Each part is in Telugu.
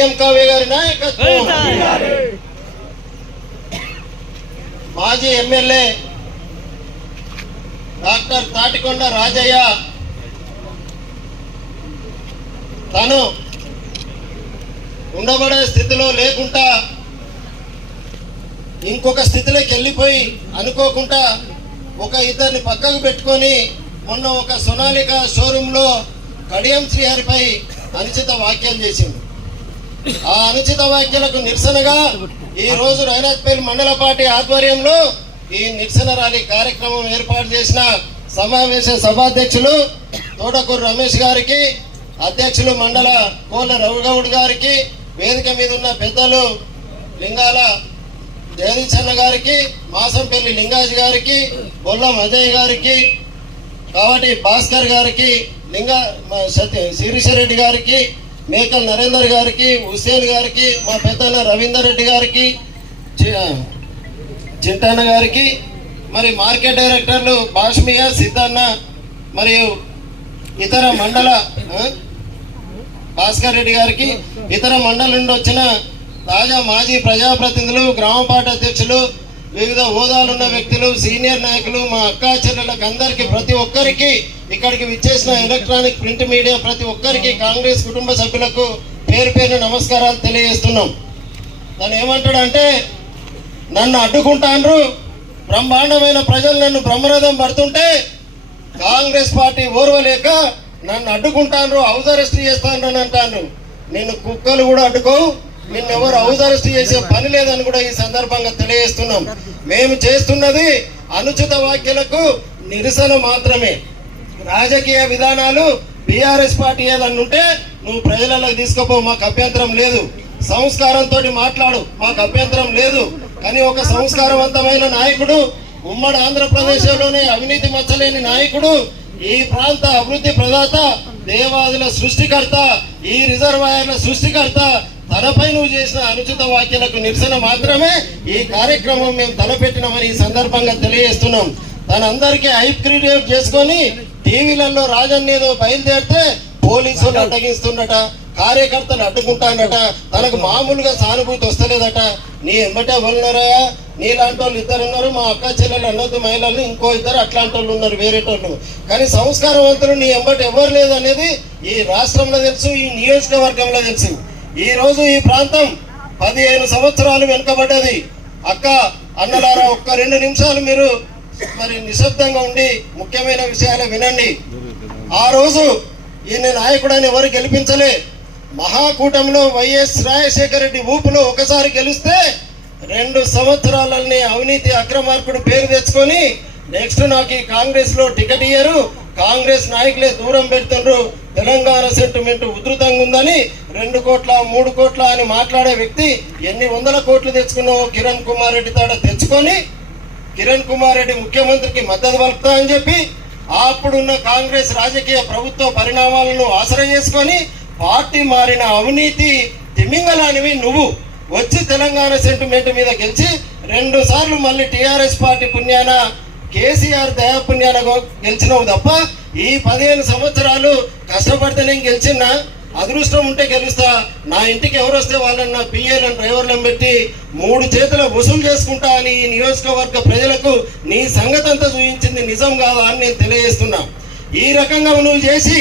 కడియం కావ్య గారి నాయకత్వం. మాజీ ఎమ్మెల్యే డాక్టర్ తాటికొండ రాజయ్య తను ఉండబడే స్థితిలో లేకుండా ఇంకొక స్థితిలోకి వెళ్ళిపోయి అనుకోకుండా ఒక ఇద్దరిని పక్కకు పెట్టుకొని మొన్న ఒక సొనాలిక షోరూంలో కడియం శ్రీహరిపై అనుచిత వ్యాఖ్యలు చేసింది. ఆ అనుచిత వ్యాఖ్యలకు నిరసనగా ఈ రోజు రైనాథ్పల్లి మండల పార్టీ ఆధ్వర్యంలో ఈ నిరసన ర్యాలీ కార్యక్రమం ఏర్పాటు చేసిన సమావేశ సభాధ్యక్షులు తోటకూరు రమేష్ గారికి అధ్యక్షులు మండల కోల రవిగౌడ్ గారికి వేదిక మీద ఉన్న పెద్దలు లింగాల జగదీశన్న గారికి మాసంపల్లి లింగాజ్ గారికి బొల్లం అజయ్ గారికి కాబట్టి భాస్కర్ గారికి లింగా సత్య సత్య శిరీషరెడ్డి గారికి మేకల్ నరేందర్ గారికి హుసేన్ గారికి మా పెద్దన్న రవీందర్ రెడ్డి గారికి చి- గారికి మరి మార్కెట్ డైరెక్టర్లు భాష్మియ సిద్ధన్న మరియు ఇతర మండల భాస్కర్ రెడ్డి గారికి ఇతర మండలం నుండి వచ్చిన తాజా మాజీ ప్రజాప్రతినిధులు గ్రామ పార్టీ అధ్యక్షులు వివిధ హోదాలు ఉన్న వ్యక్తులు సీనియర్ నాయకులు మా అక్కా చెల్లెలకు అందరికీ ప్రతి ఒక్కరికి ఇక్కడికి విచ్చేసిన ఎలక్ట్రానిక్ ప్రింట్ మీడియా ప్రతి ఒక్కరికి కాంగ్రెస్ కుటుంబ సభ్యులకు పేరు పేరు నమస్కారాలు తెలియజేస్తున్నాం. తను ఏమంటాడంటే నన్ను అడ్డుకుంటాండ్రు బ్రహ్మాండమైన ప్రజలు నన్ను బ్రహ్మరథం పడుతుంటే కాంగ్రెస్ పార్టీ ఓర్వలేక నన్ను అడ్డుకుంటాను హౌస్ అరెస్ట్ చేస్తాను అని అంటాను నేను కుక్కలు కూడా అడ్డుకోవు నిన్నెవరు హౌస్ అరెస్ట్ చేసే పని లేదని కూడా ఈ సందర్భంగా తెలియజేస్తున్నాం. మేము చేస్తున్నది అనుచిత వ్యాఖ్యలకు నిరసన మాత్రమే. రాజకీయ విధానాలు బీఆర్ఎస్ పార్టీ ఏదన్నా ఉంటే నువ్వు ప్రజలలో తీసుకుపో మాకు అభ్యంతరం లేదు. సంస్కారంతో మాట్లాడు మాకు అభ్యంతరం లేదు. కానీ ఒక సంస్కారవంతమైన నాయకుడు ఉమ్మడి ఆంధ్రప్రదేశ్లోనే అవినీతి మచ్చలేని నాయకుడు ఈ ప్రాంత అభివృద్ధి ప్రదాత దేవాదుల సృష్టికర్త ఈ రిజర్వాయర్ల సృష్టికర్త తనపై నువ్వు చేసిన అనుచిత వ్యాఖ్యలకు నిరసన మాత్రమే ఈ కార్యక్రమం మేము తలపెట్టినామని ఈ సందర్భంగా తెలియజేస్తున్నాం. తనందరికీ హైప్ క్రియేట్ చేసుకొని టీవీలలో రాజన్ ఏదో బయలుదేరితే పోలీసులు అడ్డగిస్తుండట కార్యకర్తలు అడ్డుకుంటానట తనకు మామూలుగా సానుభూతి వస్తలేదట. నీ ఎంబటే ఉన్నారా నీలాంటి వాళ్ళు ఇద్దరు ఉన్నారు మా అక్క చెల్లెలు అన్నది మహిళలు ఇంకో ఇద్దరు అట్లాంటి వాళ్ళు ఉన్నారు వేరేటోళ్ళు కానీ సంస్కారవంతులు నీ ఎంబటి ఎవరు లేదు అనేది ఈ రాష్ట్రంలో తెలుసు ఈ నియోజకవర్గంలో తెలుసు. ఈరోజు ఈ ప్రాంతం పదిహేను సంవత్సరాలు వెనుకబడ్డది. అక్క అన్నలారా ఒక్క రెండు నిమిషాలు మీరు మరి నిశ్శబ్దంగా ఉండి ముఖ్యమైన విషయాలు వినండి. ఆ రోజు ఈయన నాయకుడని ఎవరు గెలిపించలే. మహాకూటమిలో వైఎస్ రాజశేఖర రెడ్డి ఊపులో ఒకసారి గెలిస్తే రెండు సంవత్సరాలని అవినీతి అక్రమార్కుడు పేరు తెచ్చుకొని నెక్స్ట్ నాకు ఈ కాంగ్రెస్లో టికెట్ ఇయ్యరు. కాంగ్రెస్ నాయకులే దూరం పెడుతుండ్రు. తెలంగాణ సెంటిమెంట్ ఉధృతంగా ఉందని రెండు కోట్ల మూడు కోట్ల అని మాట్లాడే వ్యక్తి ఎన్ని వందల కోట్లు తెచ్చుకున్నావో కిరణ్ కుమార్ రెడ్డి తాడ తెచ్చుకొని కిరణ్ కుమార్ రెడ్డి ముఖ్యమంత్రికి మద్దతు పలుకుతా అని చెప్పి అప్పుడున్న కాంగ్రెస్ రాజకీయ ప్రభుత్వ పరిణామాలను ఆసరా చేసుకొని పార్టీ మారిన అవినీతి తిమింగలానివి నువ్వు. వచ్చి తెలంగాణ సెంటిమెంట్ మీద గెలిచి రెండు సార్లు మళ్ళీ టిఆర్ఎస్ పార్టీ పుణ్యాన కేసీఆర్ దయాపుణ్యాల గో- గెలిచినావు తప్ప ఈ పదిహేను సంవత్సరాలు కష్టపడితే నేను గెలిచినా అదృష్టం ఉంటే గెలుస్తా. నా ఇంటికి ఎవరు వస్తే వాళ్ళని నా పిఏలను డ్రైవర్లను పెట్టి మూడు చేతుల వసూలు చేసుకుంటా అని ఈ నియోజకవర్గ ప్రజలకు నీ సంగతి అంతా చూపించింది నిజం కాదా అని నేను తెలియజేస్తున్నా. ఈ రకంగా నువ్వు చేసి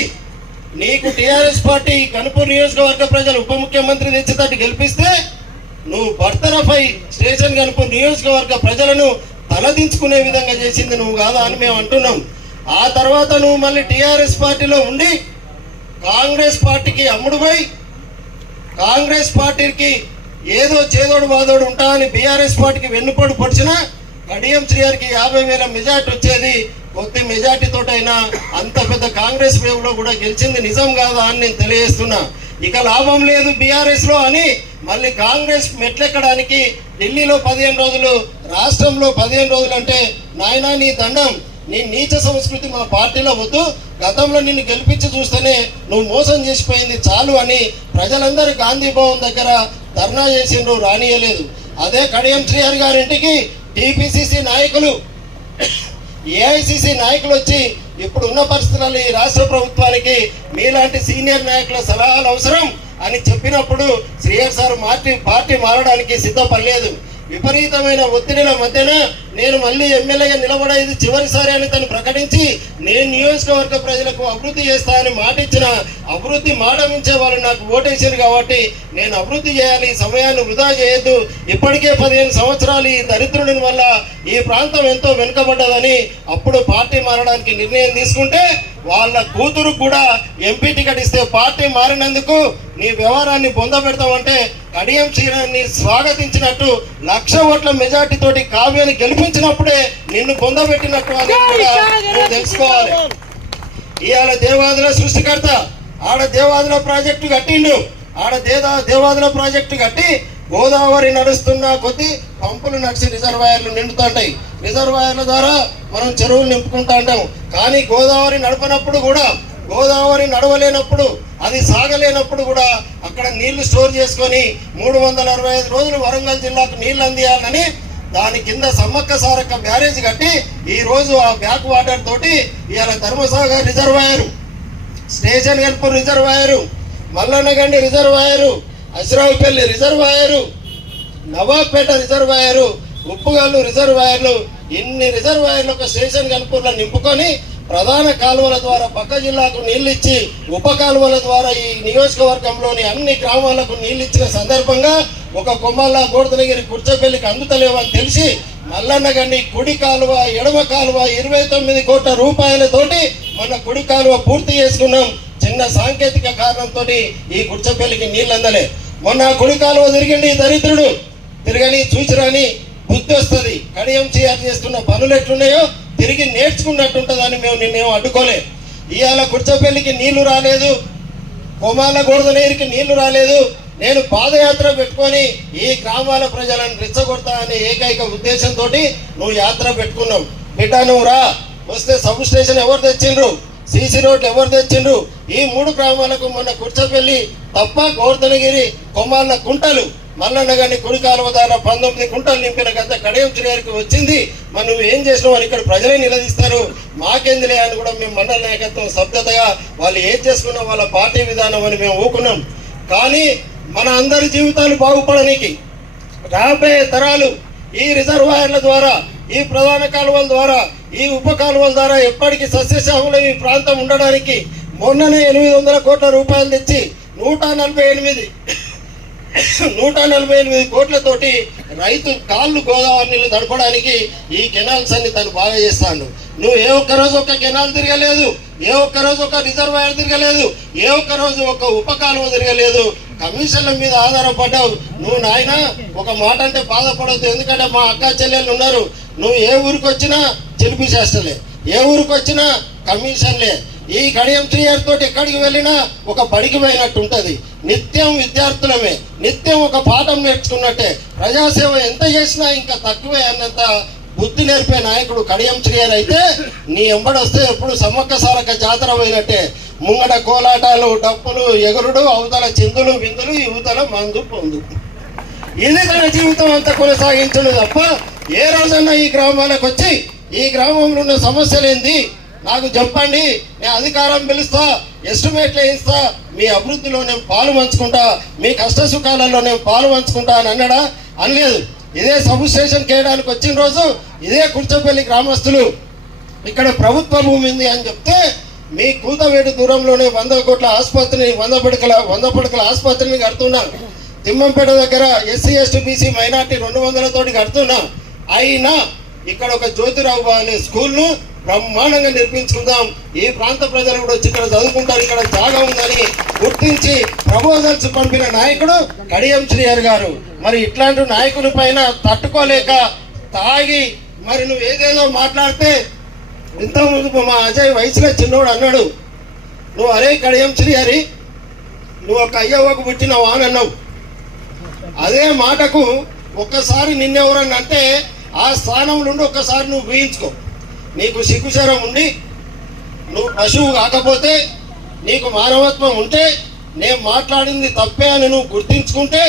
నీకు టీఆర్ఎస్ పార్టీ కనుపూర్ నియోజకవర్గ ప్రజలు ఉప ముఖ్యమంత్రి తెచ్చేటట్టు గెలిపిస్తే నువ్వు భర్తరఫై స్టేషన్ కనుపూర్ నియోజకవర్గ ప్రజలను తలదించుకునే విధంగా చేసింది నువ్వు కాదా అని మేము అంటున్నాం. ఆ తర్వాత నువ్వు మళ్ళీ టీఆర్ఎస్ పార్టీలో ఉండి కాంగ్రెస్ పార్టీకి అమ్ముడుపోయి కాంగ్రెస్ పార్టీకి ఏదో చేదోడు బాదోడు ఉంటా అని బీఆర్ఎస్ పార్టీకి వెన్నుపోటు పొడిచినా కడియం శ్రీఆర్కి యాభై వేల మెజార్టీ వచ్చేది కొద్ది మెజార్టీతో అయినా అంత పెద్ద కాంగ్రెస్ వేవ్లో కూడా గెలిచింది నిజం కాదా అని నేను తెలియజేస్తున్నా. ఇక లాభం లేదు బీఆర్ఎస్లో అని మళ్ళీ కాంగ్రెస్ మెట్లెక్కడానికి ఢిల్లీలో పదిహేను రోజులు రాష్ట్రంలో పదిహేను రోజులు అంటే నాయనా నీ దండం నీ నీచ సంస్కృతి మా పార్టీలో వద్దు. గతంలో నిన్ను గెలిపించి చూస్తేనే నువ్వు మోసం చేసిపోయింది చాలు అని ప్రజలందరూ గాంధీ భవన్ దగ్గర ధర్నా చేసిండ్రు రానియలేదు. అదే కడియం శ్రీహరి గారింటికి టీపీసీసీ నాయకులు ఏఐసిసి నాయకులు వచ్చి ఇప్పుడు ఉన్న పరిస్థితుల్లో ఈ రాష్ట్ర ప్రభుత్వానికి మీలాంటి సీనియర్ నాయకుల సలహాలు అవసరం అని చెప్పినప్పుడు శ్రీహర్ సార్ మార్టీ పార్టీ మారడానికి సిద్ధపడలేదు. విపరీతమైన ఒత్తిడిల మధ్యన నేను మళ్ళీ ఎమ్మెల్యేగా నిలబడేది చివరిసారి అని తను ప్రకటించి నేను నియోజకవర్గ ప్రజలకు అభివృద్ధి చేస్తా అని మాట ఇచ్చిన అభివృద్ధి మాటమించే వాళ్ళు నాకు ఓటేశారు కాబట్టి నేను అభివృద్ధి చేయాలి ఈ సమయాన్ని వృధా చేయొద్దు. ఇప్పటికే పదిహేను సంవత్సరాలు ఈ దరిద్రుడి వల్ల ఈ ప్రాంతం ఎంతో వెనుకబడ్డదని అప్పుడు పార్టీ మారడానికి నిర్ణయం తీసుకుంటే వాళ్ళ కూతురు కూడా ఎంపీ టికెట్ ఇస్తే పార్టీ మారినందుకు నీ వ్యవహారాన్ని బొంద పెడతామంటే కడియం శ్రీరాన్ని స్వాగతించినట్టు లక్ష ఓట్ల మెజార్టీ తోటి కావ్యాన్ని గెలిపించినప్పుడే నిన్ను పొందబెట్టినట్టు అని తెలుసుకోవాలి. ఇవాళ దేవాదుల సృష్టికర్త ఆడ దేవాదుల ప్రాజెక్టు కట్టిండు. ఆడ దేదా దేవాదుల ప్రాజెక్టు కట్టి గోదావరి నడుస్తున్న కొద్దీ పంపులు నడిచి రిజర్వాయర్లు నిండుతుంటాయి రిజర్వాయర్ల ద్వారా మనం చెరువులు నింపుకుంటా ఉంటాం. కానీ గోదావరి నడపనప్పుడు కూడా గోదావరి నడవలేనప్పుడు అది సాగలేనప్పుడు కూడా అక్కడ నీళ్ళు స్టోర్ చేసుకొని మూడు వందల అరవై ఐదు రోజులు వరంగల్ జిల్లాకు నీళ్ళు అందియాలని దాని కింద సమ్మక్క సారక్క బ్యారేజ్ కట్టి ఈ రోజు ఆ బ్యాక్ వాటర్ తోటి ఇవాళ Dharmasagar reservoir station గల్పు reservoir Mallannagandi reservoir Ashravupalli reservoir Nawabpet reservoir Uppugallu రిజర్వాయర్లు ఇన్ని రిజర్వాయర్లు ఒక స్టేషన్ గల్పూర్లో నింపుకొని ప్రధాన కాలువల ద్వారా పక్క జిల్లాకు నీళ్ళు ఇచ్చి ఉప కాలువల ద్వారా ఈ నియోజకవర్గంలోని అన్ని గ్రామాలకు నీళ్ళు ఇచ్చిన సందర్భంగా ఒక కొమ్మల్లా గోడదగిరి కుర్చపల్లికి అందుతలేవని తెలిసి మల్లన్నగండి కుడి కాలువ ఎడమ కాలువ ఇరవై తొమ్మిది కోట్ల రూపాయలతోటి మన కుడి కాలువ పూర్తి చేసుకున్నాం. చిన్న సాంకేతిక కారణంతో ఈ కుర్చపల్లికి నీళ్ళు అందలే మొన్న కుడి కాలువ తిరిగింది దరిద్రుడు. తిరగని చూచిరాని బుద్ధి వస్తుంది. కడియం చేయాలి చేస్తున్న పనులు ఎట్లున్నాయో తిరిగి నేర్చుకున్నట్టుంటుందని మేము నిన్నేం అడ్డుకోలేదు. ఇవాళ కుర్చపల్లికి నీళ్ళు రాలేదు. కొమాల గోడదనేరికి నీళ్ళు రాలేదు. నేను పాదయాత్ర పెట్టుకొని ఈ గ్రామాల ప్రజలను రెచ్చగొడతా అనే ఏకైక ఉద్దేశంతో నువ్వు యాత్ర పెట్టుకున్నావు. బిడ్డ నువ్వు రా. వస్తే సబ్ స్టేషన్ ఎవరు తెచ్చిండ్రు? సీసీ రోడ్ ఎవరు తెచ్చిండ్రు? ఈ మూడు గ్రామాలకు మొన్న కుర్చపల్లి తప్ప గోవర్ధనగిరి కొమ్మాళ్ళ కుంటలు మల్లన్నగాని కుడి కాలువ ద్వారా పంతొమ్మిది కుంటలు నింపిన గత కడయం చిరియరికి వచ్చింది. మరి నువ్వు ఏం చేసినావు? అని ఇక్కడ ప్రజలే నిలదీస్తారు. మాకెందులే అని కూడా మేము మండల నాయకత్వం సభ్యతగా వాళ్ళు ఏం చేసుకున్నాం వాళ్ళ పార్టీ విధానం అని మేము ఊకున్నాం. కానీ మన అందరి జీవితాలు బాగుపడనీకి రాబోయే తరాలు ఈ రిజర్వాయర్ల ద్వారా ఈ ప్రధాన కాలువల ద్వారా ఈ ఉప కాలువల ద్వారా ఎప్పటికీ సస్యశ్యామలం ఈ ప్రాంతం ఉండడానికి మొన్ననే ఎనిమిది వందల కోట్ల రూపాయలు తెచ్చి నూట నలభై ఎనిమిది నూట నలభై ఎనిమిది కోట్లతోటి రైతు కాళ్ళు గోదావరి నీళ్ళు తడపడానికి ఈ కెనాల్స్ అన్ని తను బాగా చేస్తాడు. నువ్వు ఏ ఒక్క రోజు ఒక కెనాల్ తిరగలేదు ఏ ఒక్క రోజు ఒక రిజర్వాయర్ తిరగలేదు ఏ ఒక్క రోజు ఒక ఉపకాలువ తిరగలేదు. కమిషన్ల మీద ఆధారపడ్డావు. నువ్వు నాయన ఒక మాట అంటే బాధపడద్దు. ఎందుకంటే మా అక్క చెల్లెళ్ళు ఉన్నారు. నువ్వు ఏ ఊరికి వచ్చినా చెలిపి చేస్తలే. ఏ ఊరికి వచ్చినా కమిషన్లే. ఈ గడియం త్రీ ఇయర్స్ తోటి ఎక్కడికి వెళ్ళినా ఒక బడికి పోయినట్టు ఉంటుంది. నిత్యం విద్యార్థులమే నిత్యం ఒక పాఠం నేర్చుకున్నట్టే ప్రజాసేవ ఎంత చేసినా ఇంకా తక్కువే అన్నంత బుద్ధి నేర్పే నాయకుడు కడియం శ్రీయర్ అయితే నీ ఎంబడొస్తే ఎప్పుడు సమ్మక్క సారక జాతర పోయినట్టే. ముంగట కోలాటాలు డప్పులు ఎగురుడు అవతల చిందులు విందులు యువతల మందు పొందు. ఇది తన జీవితం అంతా కొనసాగించడు తప్ప ఏ రోజన్నా ఈ గ్రామాలకు వచ్చి ఈ గ్రామంలో ఉన్న సమస్యలు ఏంది నాకు చెప్పండి నేను అధికారం పిలుస్తా ఎస్టిమేట్లు వేయిస్తా మీ అభివృద్ధిలో నేను పాలు పంచుకుంటా మీ కష్ట సుఖాలలో నేను పాలు పంచుకుంటా అని అన్నాడా? అనలేదు. ఇదే సబ్ స్టేషన్ కేయడానికి వచ్చిన రోజు ఇదే కుర్చపల్లి గ్రామస్తులు ఇక్కడ ప్రభుత్వ భూమి ఉంది అని చెప్తే మీ కూతవేడు దూరంలోనే వంద కోట్ల ఆసుపత్రిని వంద పడకల వంద పడకల ఆసుపత్రిని కడుతున్నాను తిమ్మంపేట దగ్గర ఎస్సీ ఎస్టీ బీసీ మైనార్టీ రెండు వందలతోటి కడుతున్నాం. అయినా ఇక్కడ ఒక జ్యోతిరావు అనే స్కూల్ను బ్రహ్మాండంగా నిర్మించుకుందాం. ఈ ప్రాంత ప్రజలు కూడా వచ్చి ఇక్కడ చదువుకుంటారు ఇక్కడ జాగా ఉందని గుర్తించి ప్రపోజల్స్ పంపిన నాయకుడు కడియం శ్రీహర్ గారు. మరి ఇట్లాంటి నాయకుల పైన తట్టుకోలేక తాగి మరి నువ్వు ఏదేదో మాట్లాడితే ఇంతకుముందు మా అజయ్ వయసులో చిన్నోడు అన్నాడు నువ్వు అరే కడియం శ్రీహరి నువ్వు ఒక అయ్యవ్వకు పుట్టినవా అని అన్నావు. అదే మాటకు ఒక్కసారి నిన్నెవరన్నంటే ఆ స్థానం నుండి ఒక్కసారి నువ్వు ఊహించుకో. నీకు సిగ్గుచరం ఉండి నువ్వు పశువు కాకపోతే నీకు మానవత్వం ఉంటే నేను మాట్లాడింది తప్పే అని నువ్వు గుర్తించుకుంటే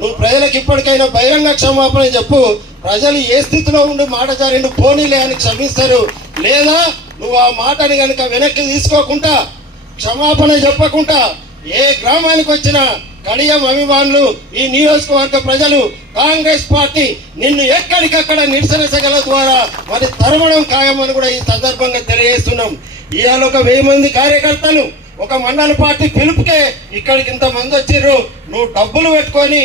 నువ్వు ప్రజలకు ఇప్పటికైనా బహిరంగ క్షమాపణ చెప్పు. ప్రజలు ఏ స్థితిలో ఉండి మాట జారిండు పోనీలే అని క్షమిస్తారు. లేదా నువ్వు ఆ మాటని కనుక వెనక్కి తీసుకోకుండా క్షమాపణ చెప్పకుండా ఏ గ్రామానికి వచ్చినా కడియం అభిమానులు ఈ నియోజకవర్గ ప్రజలు కాంగ్రెస్ పార్టీ నిన్ను ఎక్కడికక్కడ నిరసనసగల ద్వారా మరి తరమడం ఖాయమని కూడా ఈ సందర్భంగా తెలియజేస్తున్నాం. ఇవాళ ఒక వెయ్యి మంది కార్యకర్తలు ఒక మండల పార్టీ పిలుపుకే ఇక్కడికి ఇంతమంది వచ్చిర్రు. నువ్వు డబ్బులు పెట్టుకొని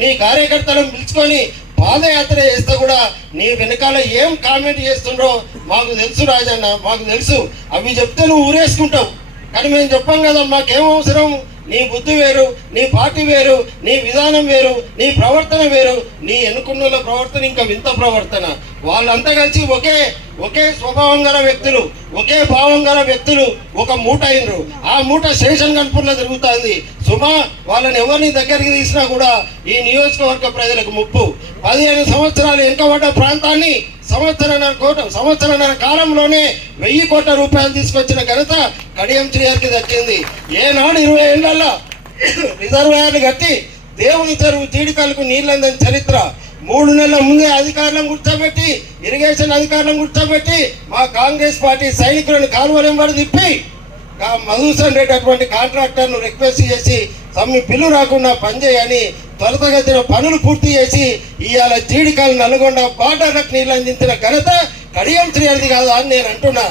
నీ కార్యకర్తలను పిలుచుకొని పాదయాత్ర చేస్తే కూడా నీ వెనకాల ఏం కామెంట్ చేస్తుండ్రో మాకు తెలుసు రాజన్న మాకు తెలుసు. అవి చెప్తే నువ్వు ఊరేసుకుంటావు. కానీ మేము చెప్పాం కదా మాకేం అవసరం? నీ బుద్ధి వేరు నీ పార్టీ వేరు నీ విధానం వేరు నీ ప్రవర్తన వేరు. నీ ఎన్నుకున్న ప్రవర్తన ఇంకా వింత ప్రవర్తన. వాళ్ళంతా కలిసి ఒకే ఒకే స్వభావం గల వ్యక్తులు ఒకే భావం గల వ్యక్తులు ఒక మూట అయినరు. ఆ మూట శేషన్ కనుపుల్లో జరుగుతుంది సుమా వాళ్ళని ఎవరిని దగ్గరికి తీసినా కూడా ఈ నియోజకవర్గ ప్రజలకు ముప్పు. పదిహేను సంవత్సరాలు వెనుకబడ్డ ప్రాంతాన్ని సంవత్సరన్నర కోట సంవత్సరన్నర కాలంలోనే వెయ్యి కోట్ల రూపాయలు తీసుకొచ్చిన ఘనత కడియం శ్రీహరికి దక్కింది. ఏనాడు ఇరవై ఏళ్ళల్లో రిజర్వాయర్లు కట్టి దేవుని చెరువు జీడికలకు నీళ్ళందని చరిత్ర. మూడు నెలల ముందే అధికారులను కూర్చోబెట్టి ఇరిగేషన్ అధికారులను కూర్చోబెట్టి మా కాంగ్రెస్ పార్టీ సైనికులను కాలువలెంబడి తిప్పి కా- రెడ్డి అటువంటి కాంట్రాక్టర్ను రిక్వెస్ట్ చేసి తమ్మి పిల్లు రాకుండా పనిచేయని త్వరతగతిన పనులు పూర్తి చేసి ఇవాళ జీడికాయలు నల్గొండ బార్డర్లకు నీళ్ళు అందించిన ఘనత కడియం శ్రీహరిది కాదు అని నేను అంటున్నా.